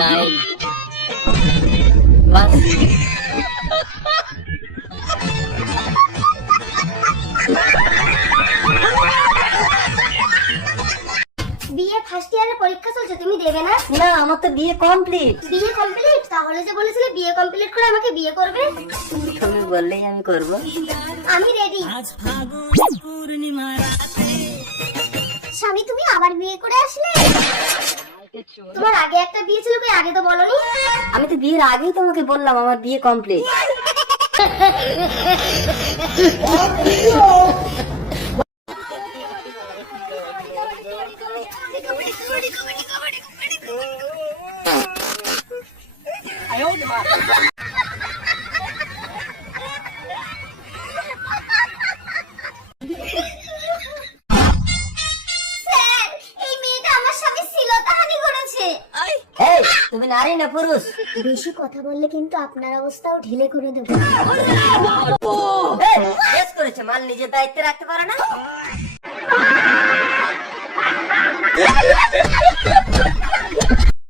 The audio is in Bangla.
নাই বাস। বিয়ে ফার্স্ট ইয়ারের পরীক্ষা চলছে, তুমি দেবে না? না, আমার তো বিয়ে কমপ্লিট। বিয়ে কমপ্লিট? তাহলে যে বলেছিলে বিয়ে কমপ্লিট করে আমাকে বিয়ে করবে। তুমি বললেই আমি করব। আমি রেডি। স্বামী, তুমি আবার বিয়ে করে আসলে? তোমার আগে একটা বিয়ে ছিল, কই আগে তো বলনি? আমি তো বিয়ের আগেই তোমাকে বললাম আমার বিয়ে কমপ্লিট। স্যার, এই মেয়েটা আমার সাথে শ্লীলতাহানি করেছে। এই, তুমি নারী না পুরুষ? বেশি কথা বললে কিন্তু আপনার অবস্থাও ঢিলে করে দেবো। এই, কেস করেছে, মাল নিজের দায়িত্বে রাখতে পারে না।